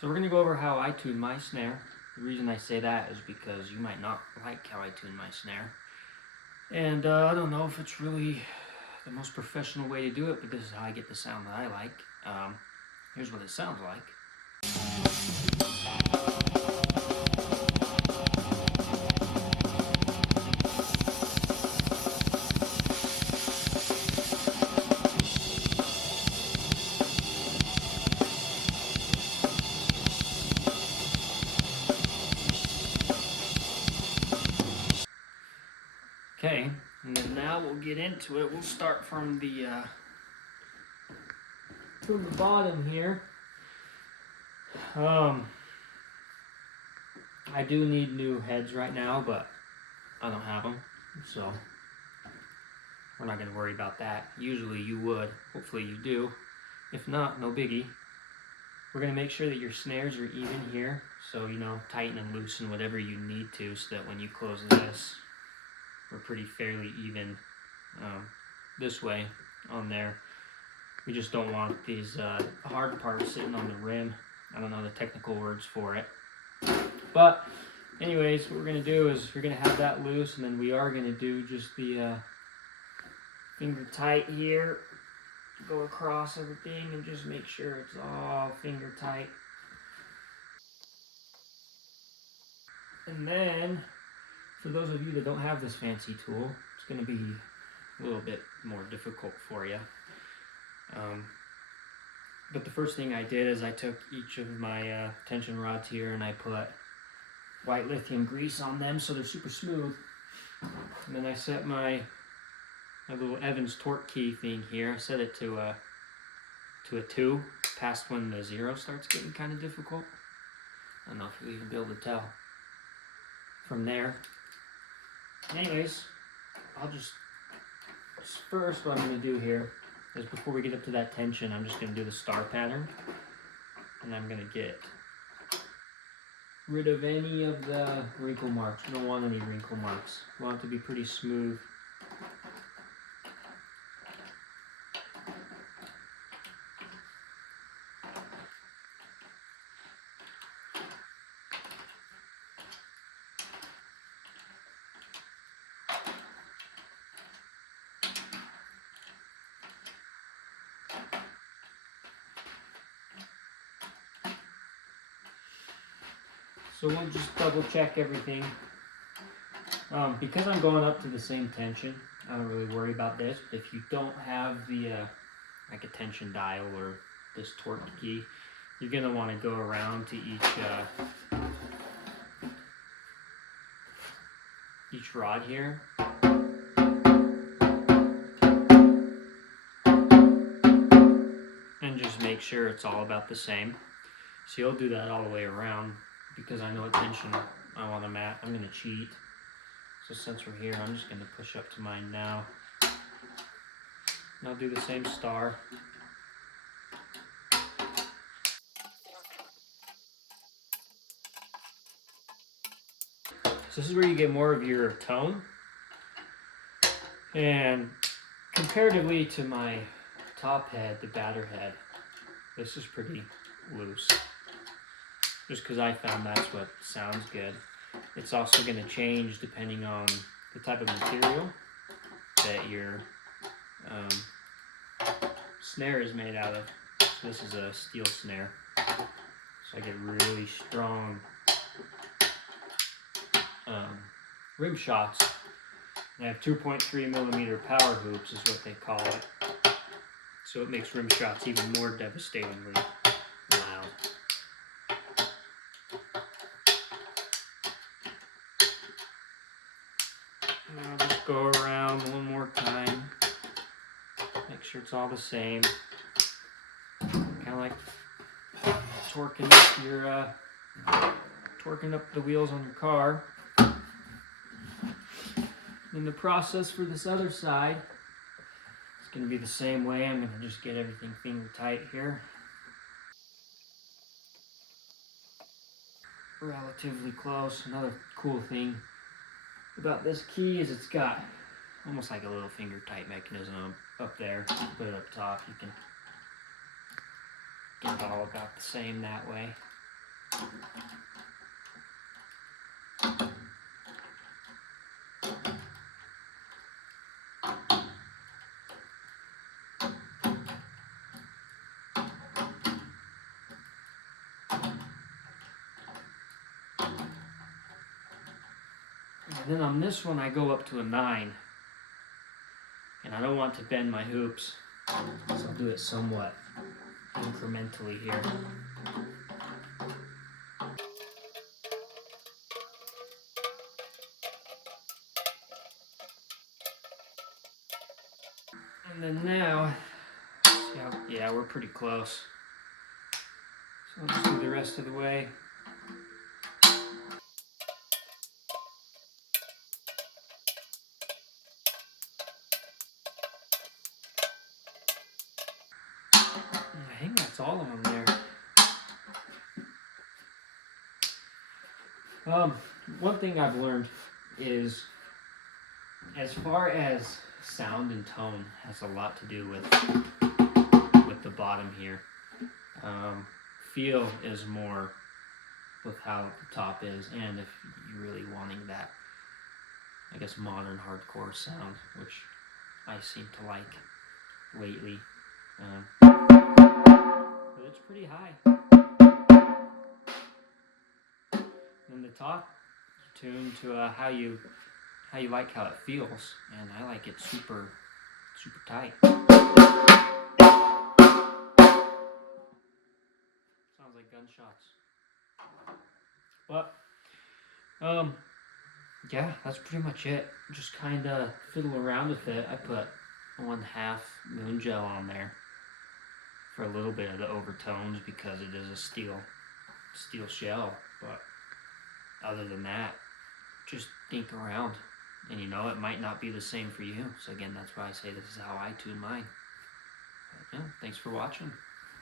So we're going to go over how I tune my snare. The reason I say that is because you might not like how I tune my snare. And I don't know if it's really the most professional way to do it, but this is how I get the sound that I like. Here's what it sounds like. Okay, and then now we'll get into it. We'll start from the bottom here. I do need new heads right now, but I don't have them, so we're not going to worry about that. Usually you would. Hopefully you do. If not, no biggie. We're going to make sure that your snares are even here, so tighten and loosen whatever you need to, so that when you close this, we're pretty fairly even this way on there. We just don't want these hard parts sitting on the rim. I don't know the technical words for it. But anyways, what we're going to do is we're going to have that loose, and then we are going to do just the finger tight here. Go across everything and just make sure it's all finger tight. And then, for those of you that don't have this fancy tool, it's going to be a little bit more difficult for you. But the first thing I did is I took each of my tension rods here and I put white lithium grease on them so they're super smooth. And then I set my little Evans torque key thing here. I set it to a 2, past when the 0 starts getting kind of difficult. I don't know if you'll even be able to tell from there. Anyways, first what I'm going to do here is, before we get up to that tension, I'm just going to do the star pattern, and I'm going to get rid of any of the wrinkle marks. We don't want any wrinkle marks. We want it to be pretty smooth. So we'll just double check everything. Because I'm going up to the same tension, I don't really worry about this. But if you don't have the like a tension dial or this torque key, you're gonna want to go around to each rod here. And just make sure it's all about the same. So you'll do that all the way around. Because I know what tension I want them at, I'm going to cheat. So since we're here, I'm just going to push up to mine now. And I'll do the same star. So this is where you get more of your tone. And comparatively to my top head, the batter head, this is pretty loose. Just because I found that's what sounds good. It's also going to change depending on the type of material that your snare is made out of. So this is a steel snare. So I get really strong rim shots. And I have 2.3 millimeter power hoops is what they call it. So it makes rim shots even more devastatingly loud. I'll just go around one more time. Make sure it's all the same. Kind of like torquing up the wheels on your car. Then the process for this other side is going to be the same way. I'm going to just get everything finger tight here. Relatively close. Another cool thing about this key is it's got almost like a little finger tight mechanism up there. Put it up top. You can get it all about the same that way. And then on this one I go up to a 9. And I don't want to bend my hoops, so I'll do it somewhat incrementally here. And then now, yeah, we're pretty close. So I'll just do the rest of the way. I think that's all of them there. One thing I've learned is, as far as sound and tone has a lot to do with the bottom here. Feel is more with how the top is, and if you're really wanting that, I guess, modern hardcore sound, which I seem to like lately. But it's pretty high. And the top, you tune to how you like how it feels, and I like it super tight. Sounds like gunshots. But yeah, that's pretty much it. Just kind of fiddle around with it. I put 1/2 moon gel on there for a little bit of the overtones because it is a steel shell. But other than that, just think around, and it might not be the same for you. So again, that's why I say this is how I tune mine. But, yeah, thanks for watching.